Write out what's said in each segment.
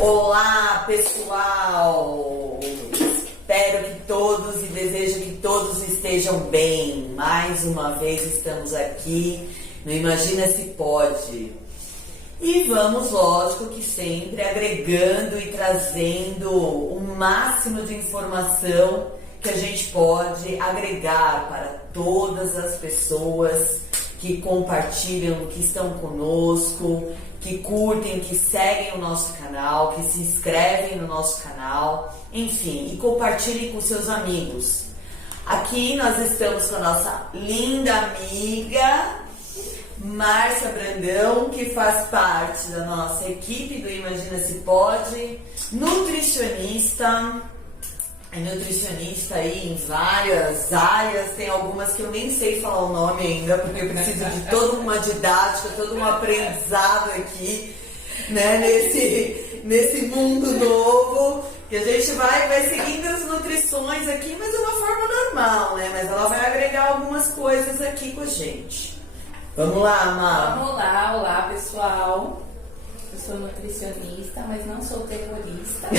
Olá, pessoal! Espero que todos e desejo que todos estejam bem. Mais uma vez estamos aqui no Imagina Se Pode. E vamos, lógico que sempre, agregando e trazendo o máximo de informação que a gente pode agregar para todas as pessoas que compartilham, que estão conosco, que curtem, que seguem o nosso canal, que se inscrevem no nosso canal, enfim, e compartilhem com seus amigos. Aqui nós estamos com a nossa linda amiga Márcia Brandão, que faz parte da nossa equipe do Imagina Se Pode, nutricionista. É nutricionista aí em várias áreas, tem algumas que eu nem sei falar o nome ainda, porque eu preciso de toda uma didática, todo um aprendizado aqui, né, nesse mundo novo, que a gente vai seguindo as nutrições aqui, mas de uma forma normal, né, mas ela vai agregar algumas coisas aqui com a gente. Vamos lá, Amar. Vamos lá, olá pessoal. Eu sou nutricionista, mas não sou terrorista, tá?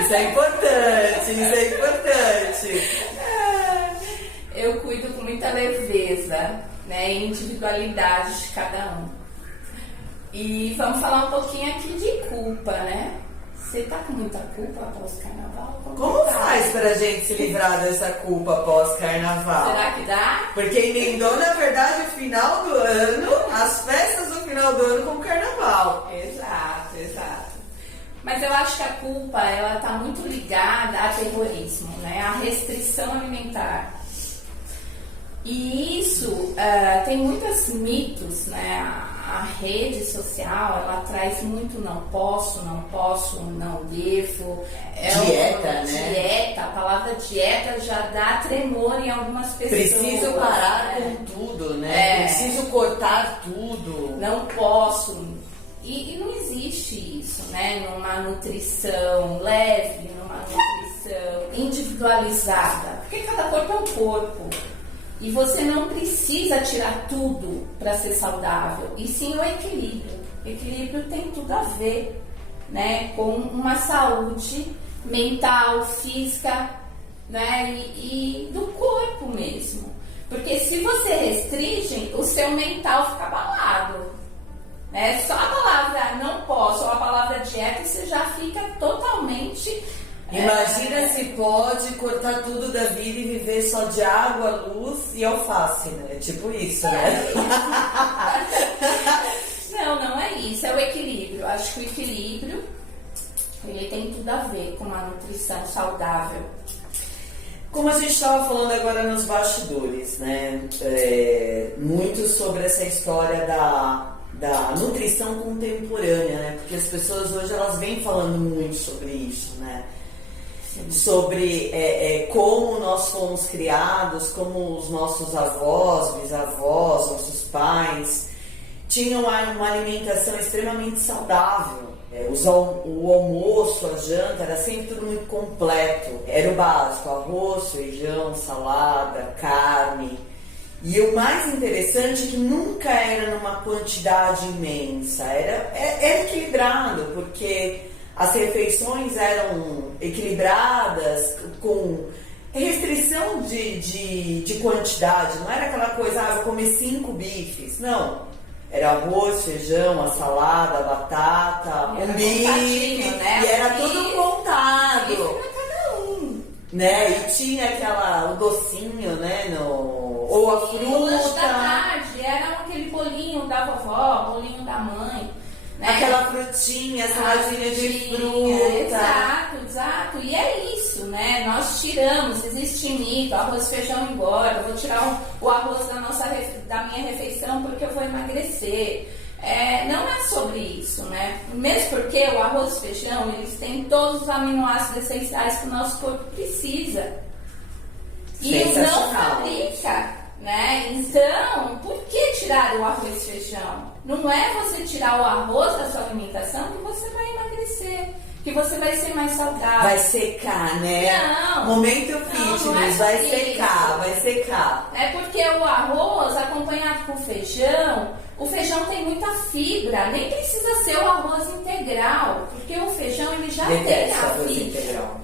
Isso é importante, isso é importante. Eu cuido com muita leveza, né, e individualidade de cada um. E vamos falar um pouquinho aqui de culpa, né? Você tá com muita culpa após o carnaval? Como faz pra gente se livrar dessa culpa pós-carnaval? Será que dá? Porque emendou, na verdade, o final do ano, as festas do final do ano com o carnaval. Exato, exato. Mas eu acho que a culpa, ela tá muito ligada a terrorismo, né? A restrição alimentar. E isso tem muitos mitos, né? A rede social, ela traz muito não posso, não devo. Dieta, né? Dieta, a palavra dieta já dá tremor em algumas pessoas. Preciso parar com tudo, né? Preciso cortar tudo. Não posso. E não existe isso, né? Numa nutrição leve, numa nutrição individualizada. Porque cada corpo é um corpo. E você não precisa tirar tudo para ser saudável, e sim o equilíbrio. Equilíbrio tem tudo a ver, né, com uma saúde mental, física, né, e do corpo mesmo. Porque se você restringe, o seu mental fica abalado. Né? Só a palavra não posso ou a palavra dieta, você já fica totalmente... Imagina se pode cortar tudo da vida e viver só de água, luz e alface, né? Tipo isso, né? Não é isso. É o equilíbrio. Acho que o equilíbrio, ele tem tudo a ver com uma nutrição saudável. Como a gente estava falando agora nos bastidores, né? Muito sobre essa história da nutrição contemporânea, né? Porque as pessoas hoje, elas vêm falando muito sobre isso, né? Sobre como nós fomos criados, como os nossos avós, bisavós, nossos pais tinham uma alimentação extremamente saudável. O almoço, a janta, era sempre tudo muito completo. Era o básico: arroz, feijão, salada, carne. E o mais interessante é que nunca era numa quantidade imensa, era equilibrado, porque as refeições eram equilibradas, com restrição de quantidade. Não era aquela coisa, vou comer 5 bifes. Não. Era arroz, feijão, a salada, a batata, um bife, né? E era tudo contado. Isso pra cada um. Né? E tinha o docinho, né? Ou a fruta. O lanche da tarde era aquele bolinho da vovó, bolinho da mãe. Né? Aquela frutinha, saladinha de fruta. Exato. E é isso, né? Nós tiramos, existe mito, arroz e feijão engorda, eu vou tirar o arroz da minha refeição porque eu vou emagrecer. Não é sobre isso, né? Mesmo porque o arroz e feijão, eles têm todos os aminoácidos essenciais que o nosso corpo precisa. E não fabrica. Né? Então, por que tirar o arroz e feijão? Não é você tirar o arroz da sua alimentação que você vai emagrecer, que você vai ser mais saudável. Vai secar, né? Não. Momento fitness, não é vai secar. É porque o arroz acompanhado com feijão, O feijão tem muita fibra, nem precisa ser o arroz integral, porque o feijão ele já tem a arroz fibra. integral.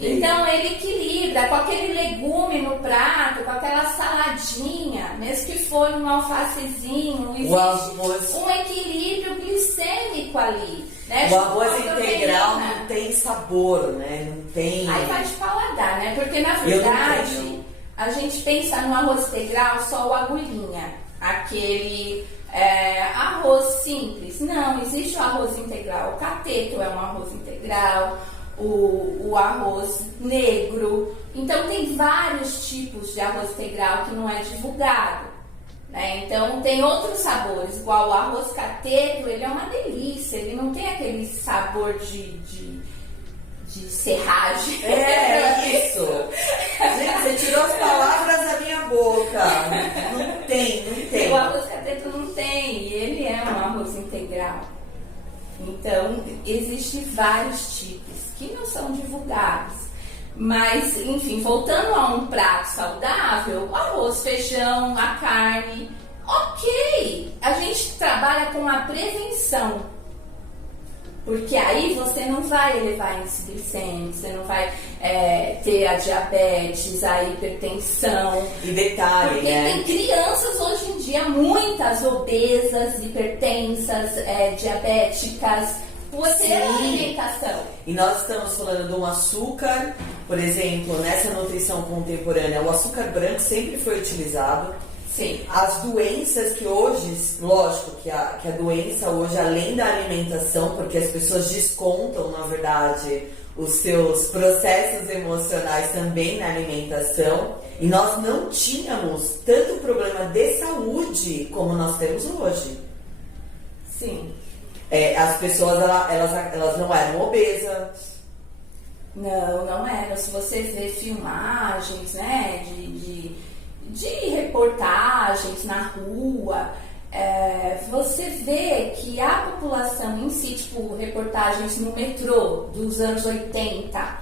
Então ele equilibra com aquele legume no prato, com aquela saladinha, mesmo que for um alfacezinho, existe um equilíbrio glicêmico ali. Né? O arroz integral não tem sabor, né? Não tem. Aí vai de paladar, né? Porque na verdade a gente pensa no arroz integral só o agulhinha, aquele arroz simples. Não, existe o arroz integral. O cateto é um arroz integral. O arroz negro. Então tem vários tipos de arroz integral que não é divulgado, né? Então tem outros sabores, igual o arroz cateto, ele é uma delícia, ele não tem aquele sabor de serragem. É isso. Gente, você tirou as palavras da minha boca. Não tem. O arroz cateto não tem, e ele é um arroz integral. Então, existem vários tipos que não são divulgados. Mas, enfim, voltando a um prato saudável, o arroz, feijão, a carne, ok. A gente trabalha com a prevenção. Porque aí você não vai elevar índice glicêmico, você não vai ter a diabetes, a hipertensão. E detalhe, porque tem crianças hoje em dia, muitas obesas, hipertensas, diabéticas, por ter alimentação. E nós estamos falando de um açúcar, por exemplo, nessa nutrição contemporânea, o açúcar branco sempre foi utilizado. Sim. As doenças que hoje, lógico que a doença hoje, além da alimentação, porque as pessoas descontam, na verdade, os seus processos emocionais também na alimentação, e nós não tínhamos tanto problema de saúde como nós temos hoje. Sim. As pessoas, elas não eram obesas. Não eram. Se você vê filmagens, né, de reportagens na rua, você vê que a população em si, tipo reportagens no metrô dos anos 80,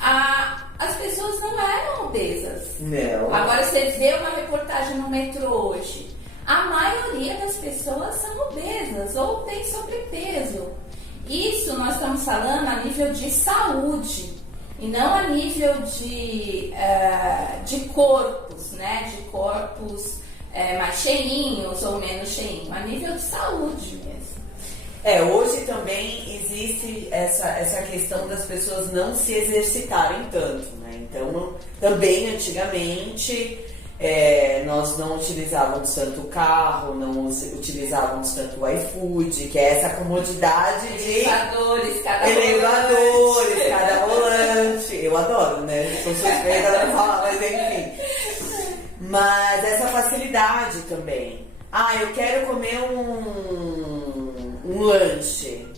as pessoas não eram obesas. Não. Agora você vê uma reportagem no metrô hoje, a maioria das pessoas são obesas ou tem sobrepeso. Isso nós estamos falando a nível de saúde. E não a nível de corpos, né? De corpos mais cheinhos ou menos cheinhos, a nível de saúde mesmo. Hoje também existe essa questão das pessoas não se exercitarem tanto, né? Então, também antigamente nós não utilizávamos tanto o carro, não utilizávamos tanto o iFood, que é essa comodidade de elevadores, cada volante. Eu adoro, né? Sou suspeita pra falar, mas enfim. Mas essa facilidade também. Eu quero comer um lanche.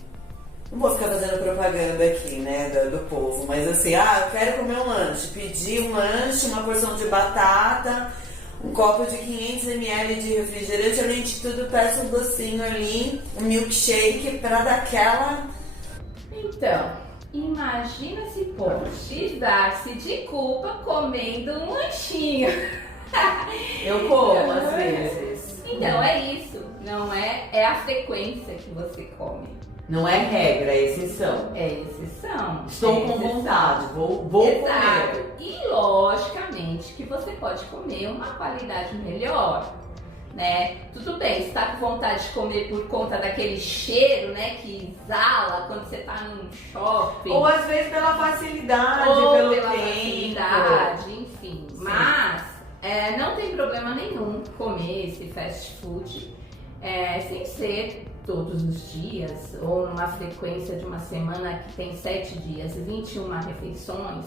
Não vou ficar fazendo propaganda aqui, né, do povo, mas assim, eu quero comer um lanche. Pedi um lanche, uma porção de batata, um copo de 500 ml de refrigerante, além de tudo, peço um docinho ali, um milkshake pra dar aquela... Então, imagina se precisasse de culpa comendo um lanchinho. Eu como, às vezes. Então, é isso. Não é a frequência que você come. Não é regra, é exceção. É exceção. Estou com vontade, vou comer. E logicamente que você pode comer uma qualidade melhor, né? Tudo bem, você está com vontade de comer por conta daquele cheiro, né? Que exala quando você está num shopping. Ou às vezes pela facilidade, pela tempo. facilidade, enfim. Sim. Mas não tem problema nenhum comer esse fast food sem ser todos os dias, ou numa frequência de uma semana que tem 7 dias, 21 refeições,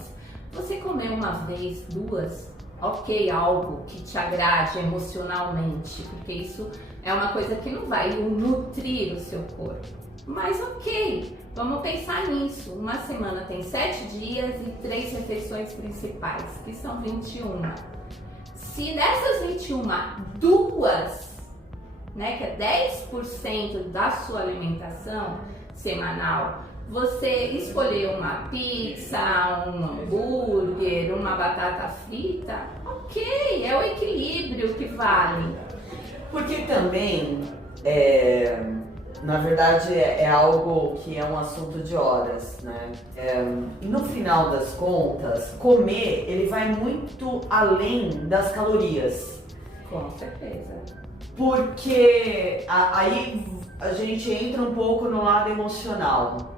você comer uma vez, duas, ok, algo que te agrade emocionalmente, porque isso é uma coisa que não vai nutrir o seu corpo. Mas ok, vamos pensar nisso. Uma semana tem 7 dias e 3 refeições principais, que são 21. Se dessas 21, duas, né, que é 10% da sua alimentação semanal, você escolher uma pizza, um hambúrguer, uma batata frita, ok, é o equilíbrio que vale. Porque também Na verdade, é algo que é um assunto de horas, né? E no final das contas, comer, ele vai muito além das calorias. Com certeza. Porque aí a gente entra um pouco no lado emocional.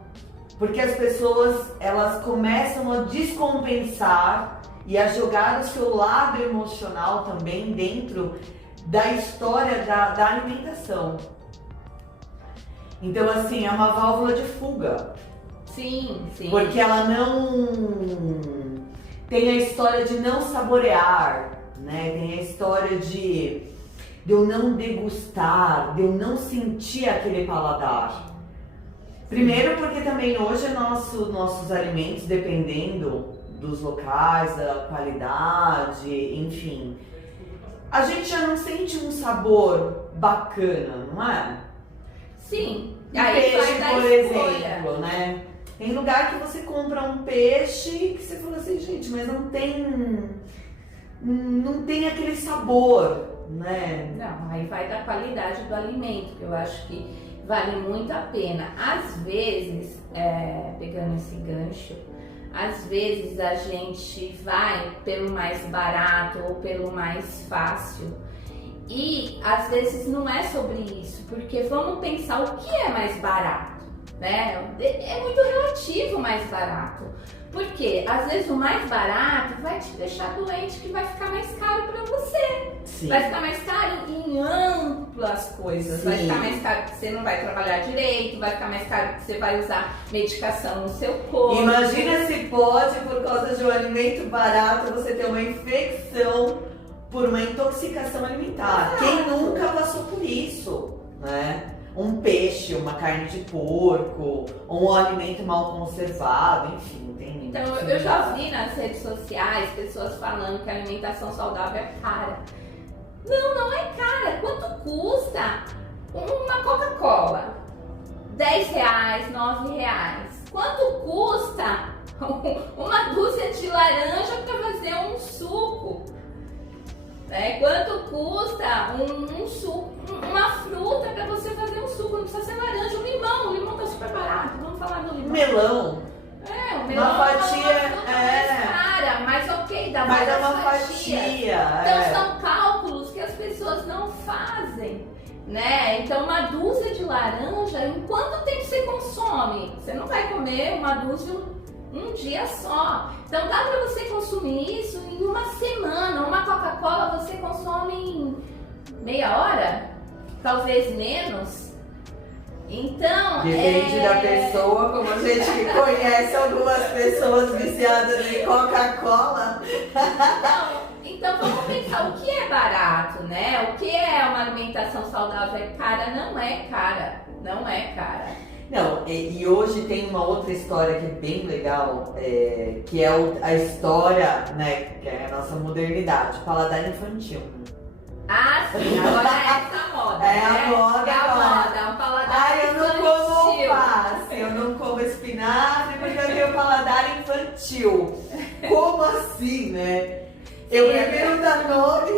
Porque as pessoas, elas começam a descompensar e a jogar o seu lado emocional também dentro da história da alimentação. Então, assim, é uma válvula de fuga. Sim, sim. Porque ela não tem a história de não saborear, né? Tem a história de eu não degustar, de eu não sentir aquele paladar. Primeiro porque também hoje nossos alimentos, dependendo dos locais, da qualidade, enfim, a gente já não sente um sabor bacana, não é? Sim. Aí peixe, por exemplo, né? Tem lugar que você compra um peixe que você fala assim, gente, mas não tem aquele sabor, né? Não, aí vai da qualidade do alimento, que eu acho que vale muito a pena. Às vezes, pegando esse gancho, às vezes a gente vai pelo mais barato ou pelo mais fácil. E às vezes não é sobre isso, porque vamos pensar o que é mais barato, né? É muito relativo o mais barato. Porque às vezes o mais barato vai te deixar doente, que vai ficar mais caro para você. Sim. Vai ficar mais caro em amplas coisas. Sim. Vai ficar mais caro porque você não vai trabalhar direito, vai ficar mais caro porque você vai usar medicação no seu corpo. Imagina se pode, por causa de um alimento barato, você ter uma infecção por uma intoxicação alimentar. Exato. Quem nunca passou por isso, né? Um peixe, uma carne de porco, um alimento mal conservado, enfim, não tem. Então, eu já vi nas redes sociais pessoas falando que a alimentação saudável é cara. Não, não é cara. Quanto custa uma Coca-Cola? R$10, R$9. Quanto custa uma dúzia de laranja para fazer um suco? Quanto custa um suco, uma fruta para você fazer um suco? Não precisa ser laranja, um limão. O limão tá super barato. Vamos falar do limão. Melão. O melão uma fatia, é uma fruta mais cara, mas ok, dá mas várias é uma fatias. fatia. Então são cálculos que as pessoas não fazem, né? Então uma dúzia de laranja, em quanto tempo você consome? Você não vai comer uma dúzia um dia só. Então dá para você consumir isso em uma semana. Uma Coca-Cola você consome em meia hora, talvez menos. Então, depende da pessoa, como a gente conhece algumas pessoas viciadas em Coca-Cola. Então vamos pensar o que é barato, né? O que é uma alimentação saudável? É cara? Não é cara. Não é cara. Não, e hoje tem uma outra história que é bem legal, que é a história, né, que é a nossa modernidade, paladar infantil. Ah, sim, agora é essa moda. É a moda. É a moda, um paladar eu não como alface, eu não como espinafre porque eu tenho paladar infantil. Como assim, né? Eu prefiro dar nome.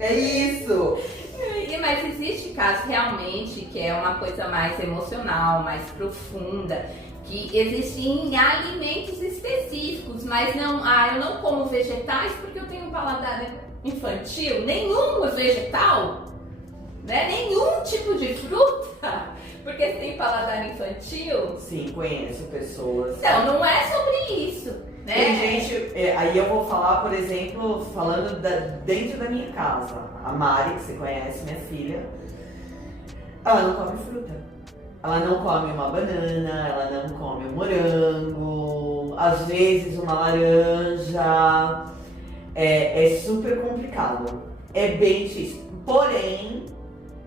É isso. Mas existe casos realmente que é uma coisa mais emocional, mais profunda, que existem alimentos específicos, mas não, eu não como vegetais porque eu tenho um paladar infantil. Nenhum vegetal, né? Nenhum tipo de fruta, porque tem paladar infantil. Sim, conheço pessoas. Então, não é sobre isso, né? Tem gente, aí eu vou falar, por exemplo, falando dentro da minha casa. A Mari, que você conhece, minha filha, ela não come fruta. Ela não come uma banana, ela não come um morango, às vezes uma laranja. É super complicado. É bem difícil. Porém,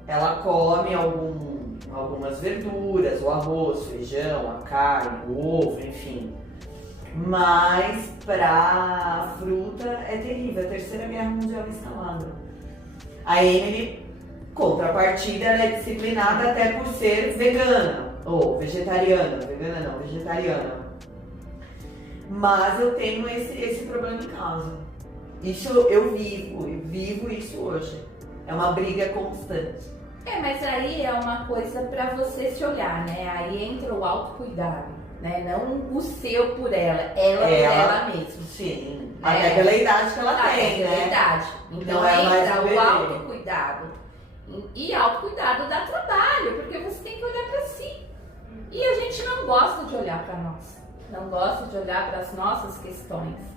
ela come algumas verduras, o arroz, feijão, a carne, o ovo, enfim. Mas pra fruta é terrível. A Terceira Guerra Mundial instalada. A Emily, contrapartida, ela é disciplinada até por ser vegana ou vegetariana. Vegana não, vegetariana. Mas eu tenho esse problema em casa. Isso eu vivo isso hoje. É uma briga constante. Mas aí é uma coisa para você se olhar, né? Aí entra o autocuidado, né? Não o seu por ela, ela por ela mesma. Sim, até pela idade que ela tem, pela né? idade. Então entra o autocuidado. E autocuidado dá trabalho, porque você tem que olhar para si. E a gente não gosta de olhar para nós, não gosta de olhar para as nossas questões.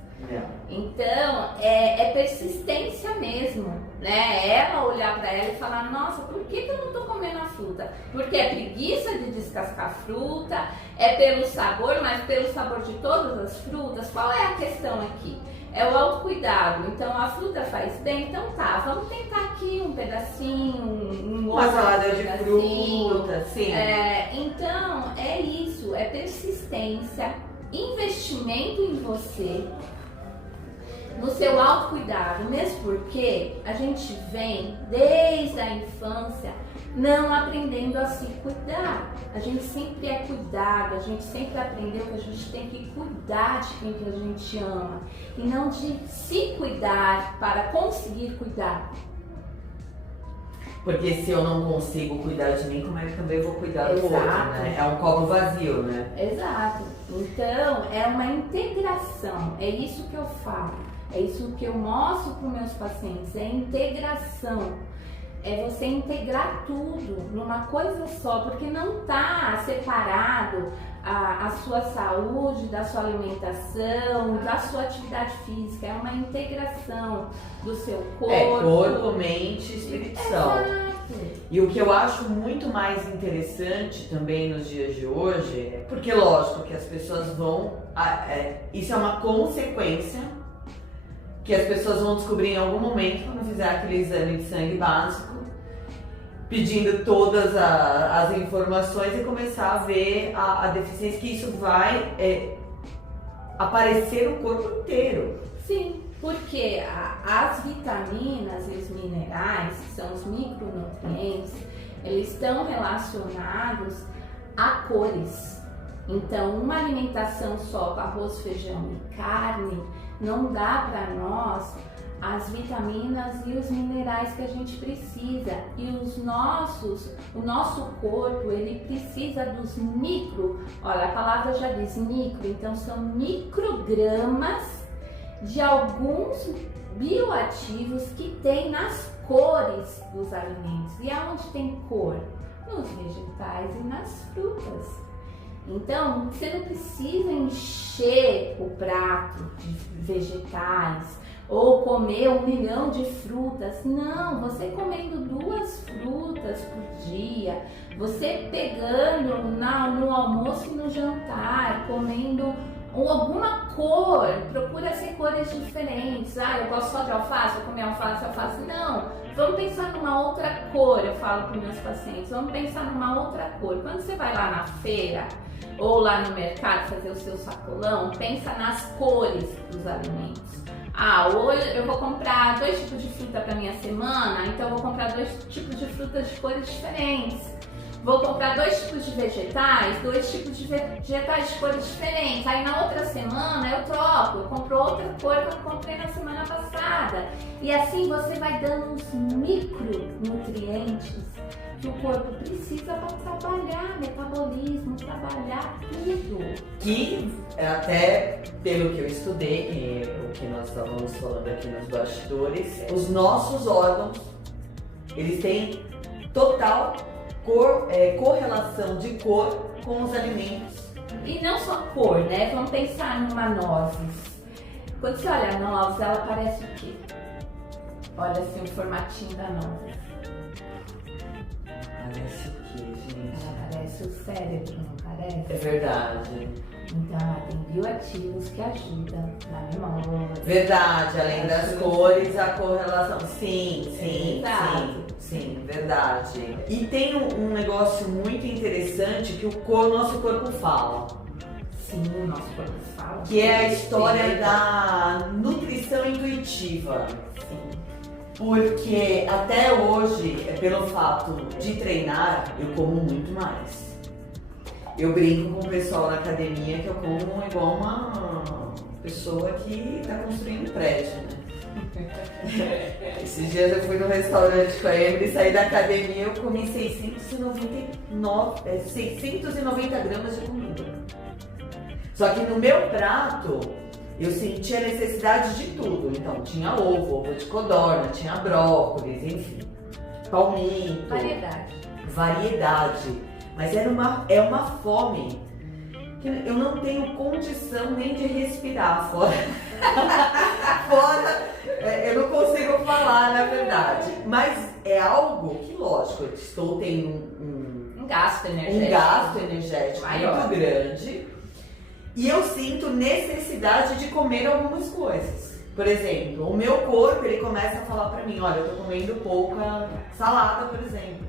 Então, é persistência mesmo, né? Ela olhar para ela e falar, nossa, por que eu não tô comendo a fruta? Porque é preguiça de descascar a fruta, é pelo sabor, mas pelo sabor de todas as frutas, qual é a questão aqui? É o autocuidado. Então, a fruta faz bem, então tá, vamos tentar aqui um pedacinho, uma salada de fruta, sim. Então, é isso, é persistência, investimento em você, no seu autocuidado, mesmo porque a gente vem desde a infância não aprendendo a se cuidar. A gente sempre é cuidado, a gente sempre aprendeu que a gente tem que cuidar de quem que a gente ama e não de se cuidar para conseguir cuidar. Porque se eu não consigo cuidar de mim, como é que também vou cuidar do outro, né? É um copo vazio, né? Exato. Então, é uma integração, é isso que eu falo. É isso que eu mostro para os meus pacientes, é integração. É você integrar tudo numa coisa só, porque não está separado a sua saúde, da sua alimentação, da sua atividade física. É uma integração do seu corpo. Corpo, mente e espiritual. E o que eu acho muito mais interessante também nos dias de hoje, porque lógico que as pessoas vão... isso é uma consequência que as pessoas vão descobrir em algum momento quando fizer aquele exame de sangue básico, pedindo todas as informações e começar a ver a deficiência, que isso vai aparecer no corpo inteiro. Sim, porque as vitaminas e os minerais, que são os micronutrientes, eles estão relacionados a cores. Então, uma alimentação só com arroz, feijão e carne não dá para nós as vitaminas e os minerais que a gente precisa. E o nosso corpo, ele precisa dos olha, a palavra já diz micro, então são microgramas de alguns bioativos que tem nas cores dos alimentos. E aonde tem cor? Nos vegetais e nas frutas. Então, você não precisa encher o prato de vegetais ou comer 1 milhão de frutas. Não, você comendo 2 frutas por dia, você pegando no almoço e no jantar, comendo alguma cor, procura ser cores diferentes. Eu gosto só de alface, vou comer alface. Não, vamos pensar numa outra cor, eu falo para os meus pacientes, vamos pensar numa outra cor. Quando você vai lá na feira ou lá no mercado fazer o seu sacolão, pensa nas cores dos alimentos. Hoje eu vou comprar 2 tipos de fruta para minha semana, então eu vou comprar 2 tipos de frutas de cores diferentes. Vou comprar 2 tipos de vegetais, 2 tipos de vegetais de cores diferentes. Aí na outra semana eu troco, eu compro outra cor que eu comprei na semana passada. E assim você vai dando uns micronutrientes que o corpo precisa para trabalhar metabolismo, trabalhar tudo. Que até pelo que eu estudei, e o que nós estávamos falando aqui nos bastidores, os nossos órgãos, eles têm total correlação de cor com os alimentos. E não só cor, né? Vamos pensar numa nozes. Quando você olha a nozes, ela parece o quê? Olha assim o formatinho da nozes. Parece o quê, gente? Ela parece o cérebro, não parece? É verdade. Então ela tem bioativos que ajudam na memória. Verdade, além das cores, a correlação. Sim, verdade. E tem um negócio muito interessante que o nosso corpo fala. Sim, o nosso corpo fala. Que é a história da nutrição intuitiva. Sim. Porque até hoje, pelo fato de treinar, eu como muito mais. Eu brinco com o pessoal na academia que eu como igual uma pessoa que está construindo um prédio, né? Esses dias eu fui no restaurante com a Emily, saí da academia, eu comi 690 gramas de comida. Só que no meu prato, eu senti a necessidade de tudo. Então, tinha ovo de codorna, tinha brócolis, enfim, palmito. Variedade. Mas é uma fome que eu não tenho condição nem de respirar fora. Eu não consigo falar, na verdade. Mas é algo que, lógico, eu estou tendo um gasto energético, maior, muito grande. E eu sinto necessidade de comer algumas coisas. Por exemplo, o meu corpo, ele começa a falar pra mim, olha, eu tô comendo pouca salada, por exemplo.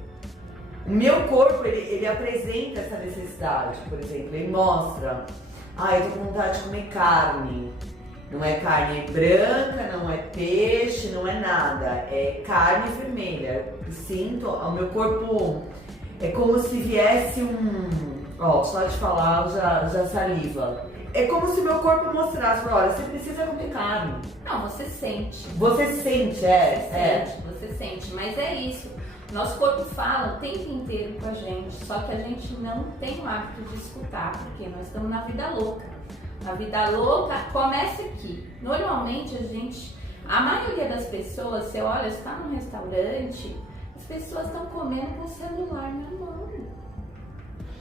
O meu corpo, ele apresenta essa necessidade, por exemplo, ele mostra, eu tô com vontade de comer carne. Não é carne branca, não é peixe, não é nada, é carne vermelha. Eu sinto, o meu corpo é como se viesse só de falar já saliva. É como se meu corpo mostrasse, olha, você precisa comer carne. Não, você sente. Você sente, Você sente, mas é isso. Nosso corpo fala o tempo inteiro com a gente, só que a gente não tem o hábito de escutar, porque nós estamos na vida louca. A vida louca começa aqui. Normalmente a maioria das pessoas, você olha, você está num restaurante, as pessoas estão comendo com o celular na mão.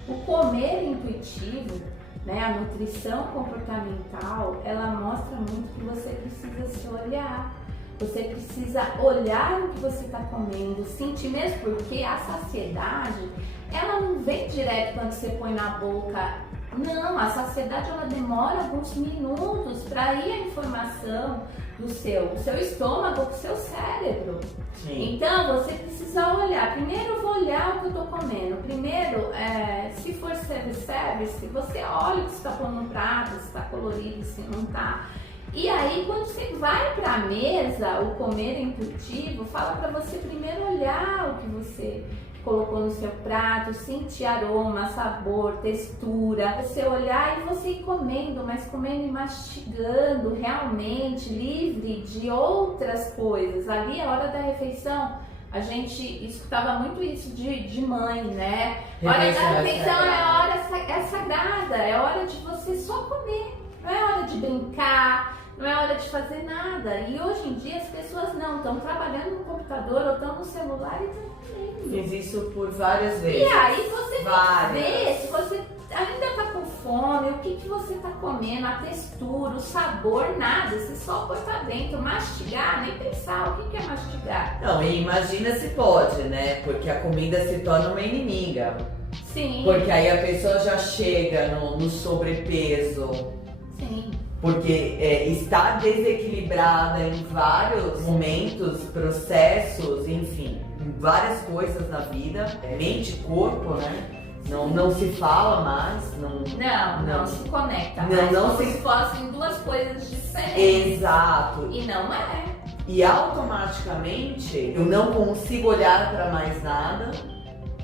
O comer intuitivo, né, a nutrição comportamental, ela mostra muito que você precisa se olhar. Você precisa olhar o que você está comendo, sentir mesmo, porque a saciedade, ela não vem direto quando você põe na boca. Não, a saciedade ela demora alguns minutos para ir a informação do seu estômago para o seu cérebro. Sim. Então você precisa olhar. Primeiro eu vou olhar o que eu estou comendo. Primeiro, se for service, você olha o que você está pondo no prato, se está colorido, se não está. E aí, quando você vai para a mesa, o comer intuitivo, fala para você primeiro olhar o que você colocou no seu prato, sentir aroma, sabor, textura. Você olhar e você ir comendo, mas comendo e mastigando realmente, livre de outras coisas. Ali, a hora da refeição, a gente escutava muito isso de mãe, né? A hora da refeição é sagrada, é hora de você só comer. Não é hora de brincar, não é hora de fazer nada. E hoje em dia as pessoas não estão trabalhando no computador ou estão no celular e estão comendo. Fiz isso por várias vezes. E aí você vê se você ainda está com fome, o que você está comendo, a textura, o sabor, nada. Você só pôr pra dentro, mastigar, nem pensar o que é mastigar. Não, e imagina se pode, né? Porque a comida se torna uma inimiga. Sim. Porque aí a pessoa já chega no sobrepeso. Sim. Porque está desequilibrada em vários momentos, processos, enfim, em várias coisas na vida, mente e corpo, né? Não se fala mais, não se conecta mais, como se fossem duas coisas diferentes. Exato. E não é. E automaticamente eu não consigo olhar para mais nada,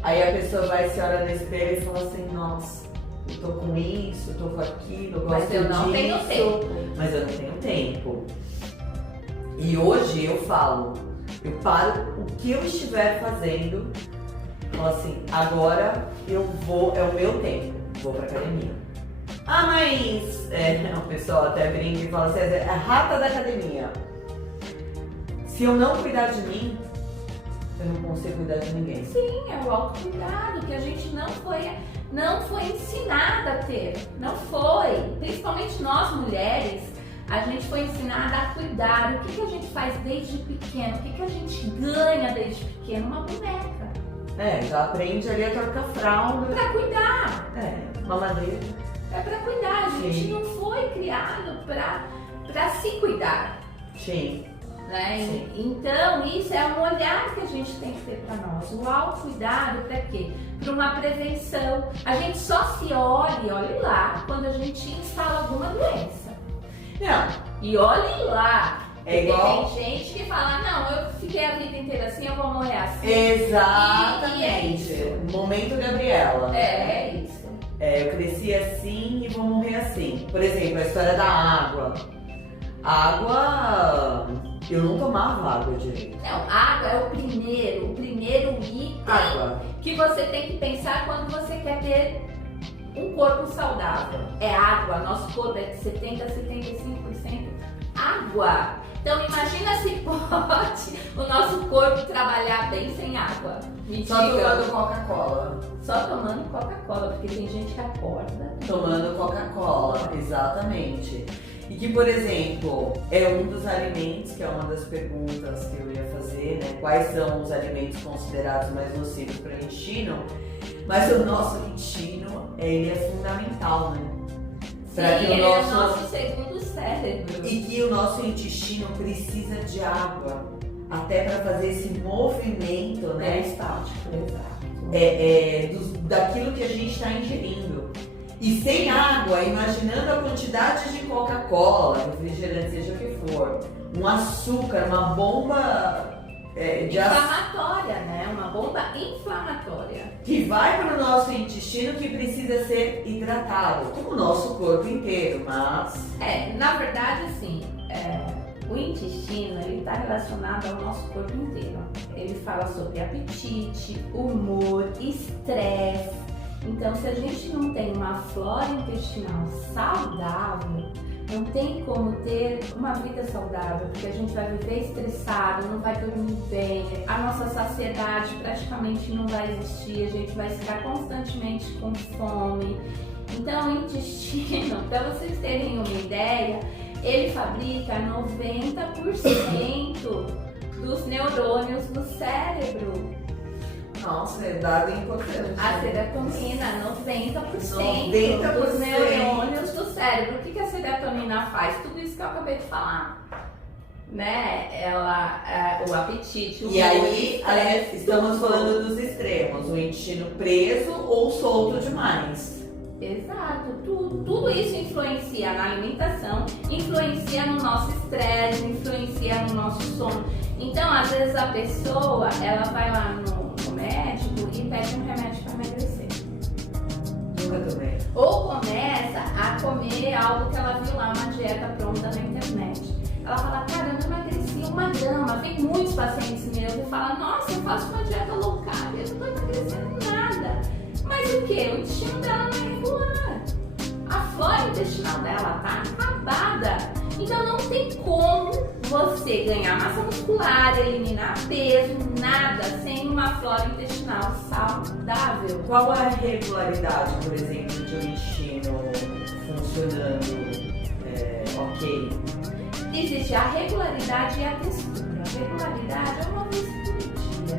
aí a pessoa vai se olhar no espelho e fala assim, nossa, eu tô com isso, eu tô com aquilo, eu gosto disso. Mas eu não tenho tempo. Mas eu não tenho tempo. E hoje eu paro o que eu estiver fazendo, falo assim, agora eu vou, é o meu tempo, vou pra academia. Mas o pessoal até brinca e fala assim, é a rata da academia. Se eu não cuidar de mim, eu não consigo cuidar de ninguém. Sim, é o autocuidado que a gente não foi ensinada a ter. Não foi. Principalmente nós mulheres, a gente foi ensinada a cuidar. O que a gente faz desde pequeno? O que a gente ganha desde pequeno? Uma boneca. Já aprende ali a trocar fralda. Pra cuidar. Mamadeira. É pra cuidar. A gente não foi criado pra se cuidar. Sim. Né? Então, isso é um olhar que a gente tem que ter para nós. O autocuidado para quê? Para uma prevenção. A gente só se olhe lá, quando a gente instala alguma doença. Não. E olhe lá. Igual... Tem gente que fala, não, eu fiquei a vida inteira assim, eu vou morrer assim. Exatamente. E é isso. Momento Gabriela. É isso. Eu cresci assim e vou morrer assim. Por exemplo, a história da água. A água... Eu não tomava água direito. Não, água é o primeiro item que você tem que pensar quando você quer ter um corpo saudável. É água, nosso corpo é de 70% a 75% água. Então imagina se pode o nosso corpo trabalhar bem sem água. Só tomando Coca-Cola. Só tomando Coca-Cola, porque tem gente que acorda tomando Coca-Cola, exatamente. E que, por exemplo, é um dos alimentos, que é uma das perguntas que eu ia fazer, né? Quais são os alimentos considerados mais nocivos para o intestino? Mas o nosso intestino, ele é fundamental, né? Para que ele é o nosso segundo cérebro. E que o nosso intestino precisa de água, até para fazer esse movimento, né? Peristático, exato. Daquilo que a gente está ingerindo. E sem água, imaginando a quantidade de Coca-Cola, refrigerante, seja o que for, um açúcar, uma bomba inflamatória, né? Uma bomba inflamatória. Que vai para o nosso intestino, que precisa ser hidratado, como o nosso corpo inteiro, mas... Na verdade, assim, o intestino, ele está relacionado ao nosso corpo inteiro. Ele fala sobre apetite, humor, estresse. Então, se a gente não tem uma flora intestinal saudável, não tem como ter uma vida saudável, porque a gente vai viver estressado, não vai dormir bem, a nossa saciedade praticamente não vai existir, a gente vai ficar constantemente com fome. Então, o intestino, para vocês terem uma ideia, ele fabrica 90% dos neurônios do cérebro. Nossa, é dado importante. A serotonina, 90% dos neurônios do cérebro. O que a serotonina faz? Tudo isso que eu acabei de falar. Né? O apetite, o E aí, estamos falando dos extremos. O intestino preso ou solto demais. Exato. Tudo isso influencia na alimentação, influencia no nosso estresse, influencia no nosso sono. Então, às vezes a pessoa, ela vai lá no médico e pede um remédio para emagrecer. Nunca tomei. Ou começa a comer algo que ela viu lá, uma dieta pronta na internet. Ela fala, cara, eu não emagreci 1 grama. Tem muitos pacientes meus que falam, nossa, eu faço uma dieta low carb, eu não estou emagrecendo nada. Mas o que? O intestino dela não é regular. A flora intestinal dela tá acabada. Então não tem como você ganhar massa muscular, eliminar peso, nada, sem uma flora intestinal saudável. Qual é a regularidade, por exemplo, de um intestino funcionando ok? Existe a regularidade e a textura. A regularidade é uma vez por dia.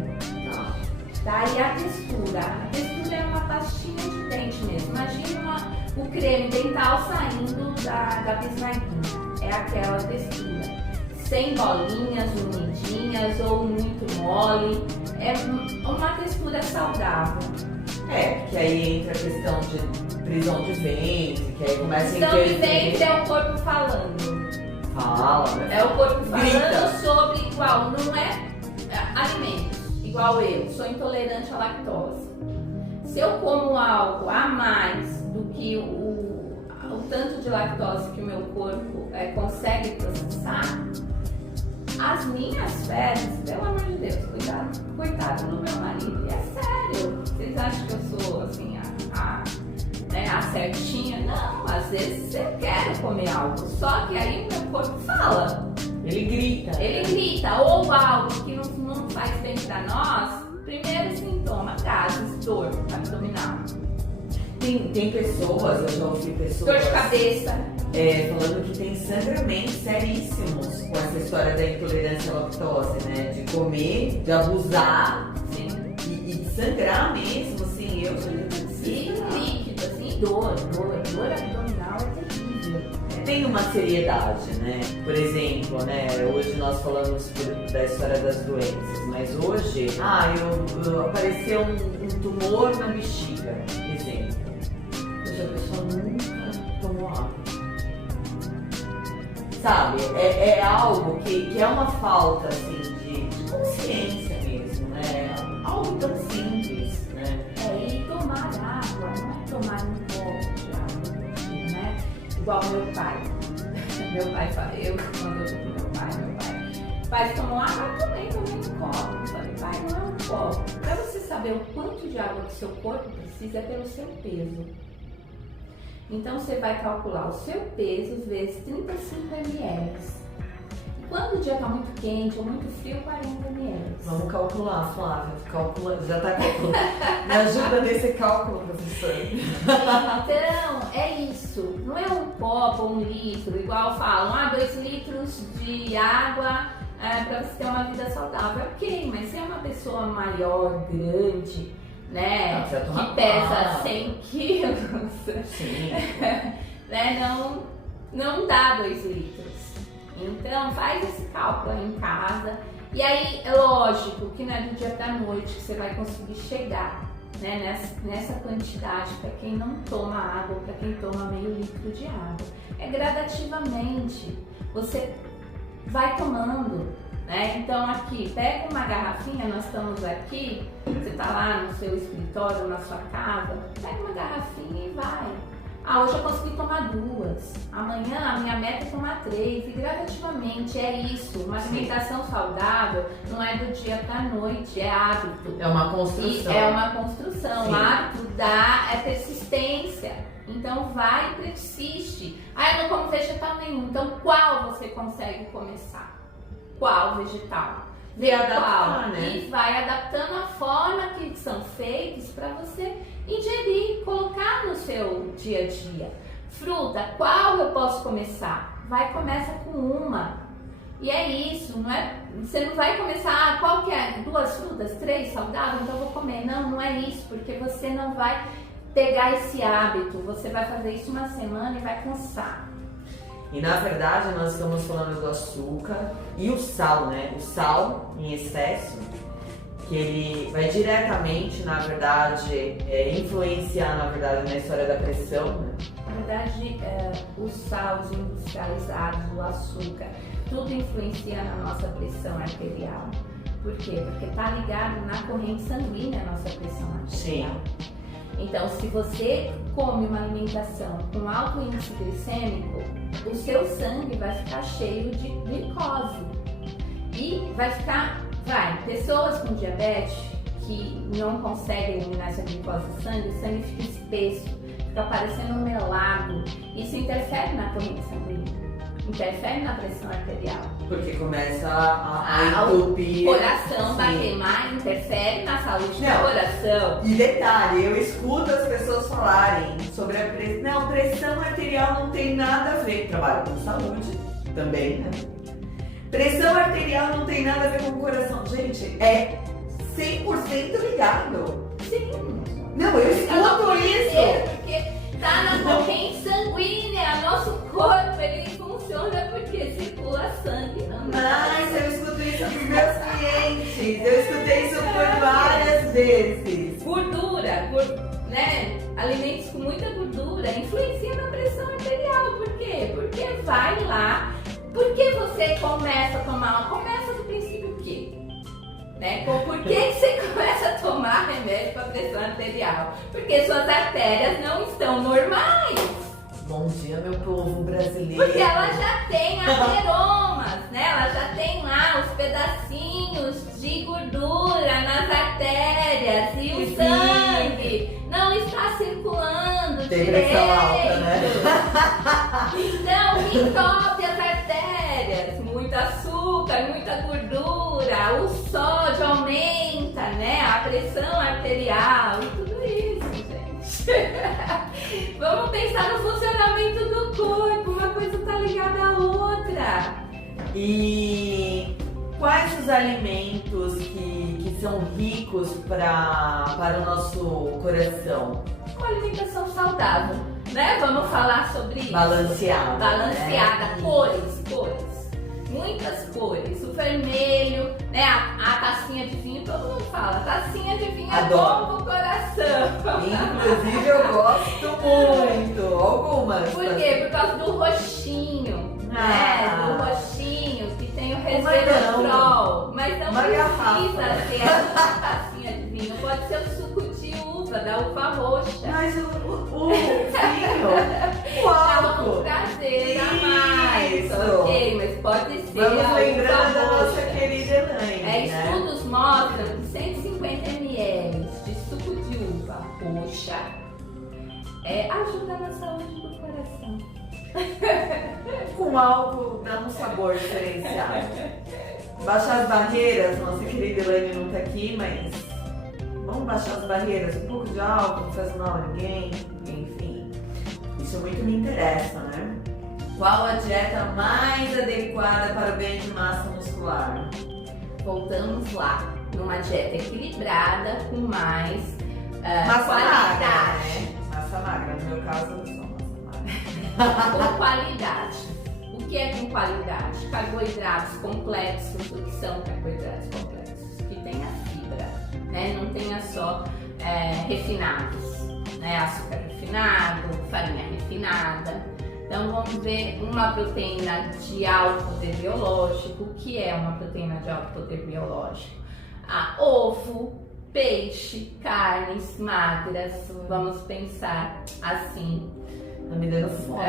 Tá? E a textura é uma pastinha de dente mesmo. Imagina o creme dental saindo da bisnaguinha. É aquela textura. Sem bolinhas, unidinhas ou muito mole. É uma textura saudável. Que aí entra a questão de prisão de ventre, que aí começa a Prisão de ventre é o corpo falando. Fala, né? É o corpo falando Grita. sobre igual, não é alimentos. Igual eu, sou intolerante à lactose. Se eu como algo a mais do que o tanto de lactose que o meu corpo consegue processar, as minhas fezes, pelo amor de Deus, coitado do meu marido, e é sério. Vocês acham que eu sou assim, a certinha? Não, às vezes você quer comer algo, só que aí o meu corpo fala. Ele grita. Ou algo que não faz bem pra nós. Primeiro sintoma, gases, dor abdominal. Tem pessoas, eu já ouvi pessoas... Dor de cabeça. Falando que tem sangramentos seríssimos com essa história da intolerância à lactose, né? De comer, de abusar. Sim. E de sangrar mesmo, assim, eu já E líquido, assim, dor abdominal é terrível. Tem uma seriedade, né? Por exemplo, né? Hoje nós falamos da história das doenças, mas hoje, apareceu um tumor na bexiga, exemplo. Hoje a pessoa nunca tomou água. Sabe? É algo que é uma falta, assim, de consciência mesmo, né? Algo tão simples, né? E tomar água, não é tomar um copo de água, né? Igual meu pai. Meu pai fala, quando eu tô com meu pai pais tomam água, também tomei um copo. Eu falei, pai, não é um copo. Para você saber o quanto de água que seu corpo precisa é pelo seu peso. Então você vai calcular o seu peso vezes 35 ml. E quando o dia está muito quente ou muito frio, 40 ml. Vamos calcular, Flávia. Já está calculando. Me ajuda nesse cálculo, professor. Então, é isso. Não é um copo ou um litro, igual falam, 2 litros de água para você ter uma vida saudável. Ok, mas se é uma pessoa maior, grande, né, que pesa 100 quilos, sim. né, não dá 2 litros. Então, faz esse cálculo aí em casa. E aí, é lógico que não é do dia pra noite que você vai conseguir chegar, né, nessa quantidade para quem não toma água, para quem toma meio litro de água. É gradativamente, você vai tomando, né? Então aqui, pega uma garrafinha, nós estamos aqui, você tá lá no seu escritório, na sua casa, pega uma garrafinha e vai. Hoje eu consegui tomar 2, amanhã a minha meta é tomar 3, e gradativamente é isso. Uma alimentação saudável não é do dia pra noite, é hábito. É uma construção. É uma construção. Sim. Hábito é persistência. Então vai e persiste. Eu não como vegetal nenhum. Então qual você consegue começar? Qual vegetal? E adaptar, né? E vai adaptando a forma que são feitos para você ingerir, colocar no seu dia a dia. Fruta, qual eu posso começar? Começa com uma. E é isso, não é? Você não vai começar, qual que é? 2 frutas, 3 saudáveis, então eu vou comer. Não é isso, porque você não vai pegar esse hábito. Você vai fazer isso uma semana e vai cansar. E na verdade nós estamos falando do açúcar e o sal, né? O sal em excesso, que ele vai diretamente, na verdade, influenciar, na verdade, na história da pressão, né? Na verdade, os sais industrializados, o açúcar, tudo influencia na nossa pressão arterial. Por quê? Porque está ligado na corrente sanguínea a nossa pressão arterial. Sim. Então, se você come uma alimentação com alto índice glicêmico, o seu sangue vai ficar cheio de glicose. E pessoas com diabetes que não conseguem eliminar essa glicose do sangue, o sangue fica espesso, fica parecendo um melado. Isso interfere na corrente sanguínea, interfere na pressão arterial. Porque começa a entupir. O coração bater mais, interfere na saúde do coração. E detalhe, eu escuto as pessoas falarem sobre a pressão. Não, pressão arterial não tem nada a ver. Trabalho com saúde também, né? Pressão arterial não tem nada a ver com o coração. Gente, é 100% ligado. Sim. Não, eu escuto isso. Porque tá na corrente sanguínea. Nosso corpo, ele funciona porque circula sangue. Mas eu escuto isso dos meus clientes. Eu escutei isso por várias vezes. Gordura, né? Alimentos com muita gordura influenciam na pressão arterial. Por quê? Porque vai lá. Por que você começa a tomar? Começa do princípio o quê? Né? Por que você começa a tomar remédio para pressão arterial? Porque suas artérias não estão normais. Bom dia, meu povo brasileiro. Porque ela já tem ateromas, né? Ela já tem lá os pedacinhos de gordura nas artérias e o sangue não está circulando tem direito. Pressão alta, né? Então, entope as artérias, muito açúcar, muita gordura, o sódio aumenta, né? A pressão arterial e tudo isso, gente. Vamos pensar no funcionamento do corpo, uma coisa está ligada à outra. E quais os alimentos que são ricos para o nosso coração? Uma alimentação saudável, né? Vamos falar sobre isso. Balanceada. Balanceada, né? cores. Muitas cores. O vermelho, né? A tacinha de vinho, todo mundo fala. Tacinha de vinho é bom pro coração. Inclusive eu gosto muito. Algumas. Por quê? Por causa do roxinho, né? Do roxinho, que tem o resveratrol. Mas não precisa ser a tacinha de vinho. Pode ser o suco de uva, da uva roxa. Mas o vinho, o álcool. É um prazer a mais. Ok, mas pode ser Vamos a lembrando uva da nossa roxa. mostram que 150 ml de suco de uva roxa ajuda na saúde do coração. Com álcool dá um sabor diferenciado. Baixar as barreiras, nossa querida Elaine não tá aqui, mas vamos baixar as barreiras, um pouco de álcool, não faz mal a ninguém, enfim. Isso muito me interessa, né? Qual a dieta mais adequada para o ganho de massa muscular? Voltamos lá, numa dieta equilibrada, com mais Massa qualidade. magra, né? Massa magra, no meu caso eu sou massa magra. Com qualidade. O que é com qualidade? Carboidratos complexos, o que são carboidratos complexos? Que tenha fibra, né? Não tenha só refinados, né? Açúcar refinado, farinha refinada. Então vamos ver uma proteína de alto poder biológico. O que é uma proteína de alto poder biológico? Ovo, peixe, carnes magras. Vamos pensar assim. Tá me dando fome.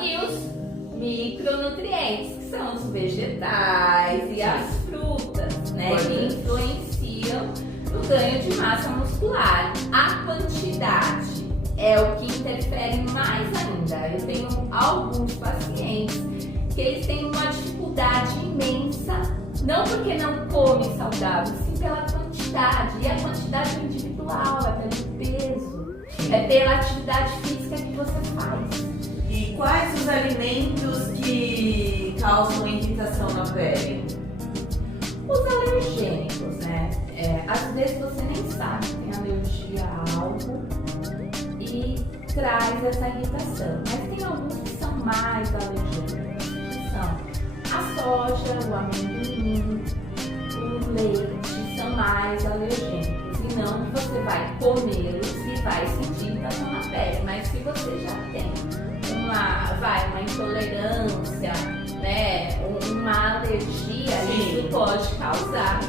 E os micronutrientes, que são os vegetais e as frutas, né? Que influenciam no ganho de massa muscular. A quantidade é o que interfere mais ainda. Eu tenho alguns pacientes que eles têm uma dificuldade imensa, não porque não comem saudável, sim pela quantidade. E a quantidade é individual, é pelo peso, é pela atividade física que você faz. E quais os alimentos que causam irritação na pele? Os alergênicos, né? Às vezes você nem sabe que tem alergia a algo e traz essa irritação. Mas tem alguns que são mais alergênicos, que são a soja, o amendoim, o leite, são mais alergênicos. E não que você vai comê-los e vai sentir irritação na pele, mas se você já tem uma intolerância, né, uma alergia, isso pode causar.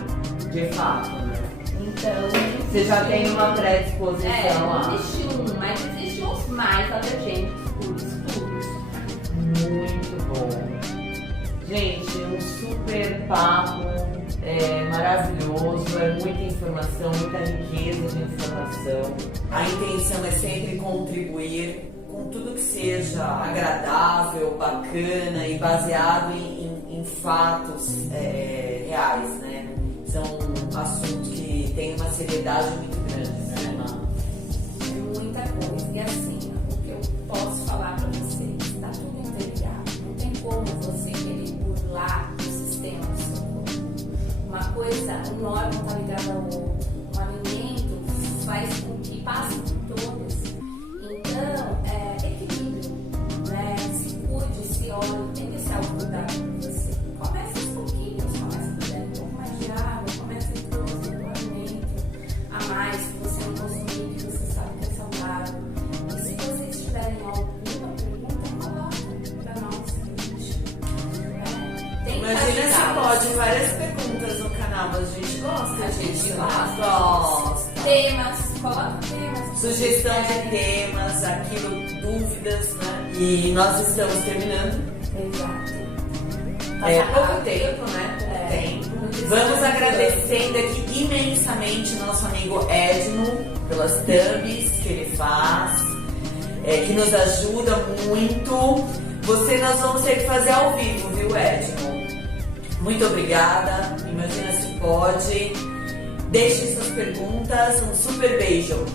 De fato, né? Então, você já tem uma predisposição não existe mas existem os mais alergênicos por estudos. Muito bom. Gente, um super papo maravilhoso, é muita informação, muita riqueza de informação. A intenção é sempre contribuir com tudo que seja agradável, bacana e baseado em fatos reais, né? São assuntos que têm uma seriedade muito grande, né, Ana? É muita coisa. E assim, o que eu posso falar para vocês, está tudo interligado. Não tem como você querer burlar o sistema do seu corpo. Uma coisa, um órgão está ligado ao outro. Um alimento faz com que passe por todas. Então, equilíbrio, né? Se cuide, se olhe, tem esse autocuidado por você. Comece aos pouquinhos, comece bebendo um pouco mais de água, comece introduzindo um alimento a mais que você não consumir, que você sabe que é saudável. E se vocês tiverem alguma pergunta, coloca para nós. Imagina se pode várias perguntas no canal, mas a gente gosta. A gente gosta. Temas, coloca temas. Sugestão de temas, aquilo, dúvidas, né? E nós estamos terminando. Exato. Pouco tempo, né? Pouco tempo. Vamos agradecendo aqui imensamente nosso amigo Edmo pelas thumbs que ele faz, que nos ajuda muito. Nós vamos ter que fazer ao vivo, viu, Edmo? Muito obrigada. Imagina se pode. Deixe suas perguntas. Um super beijo.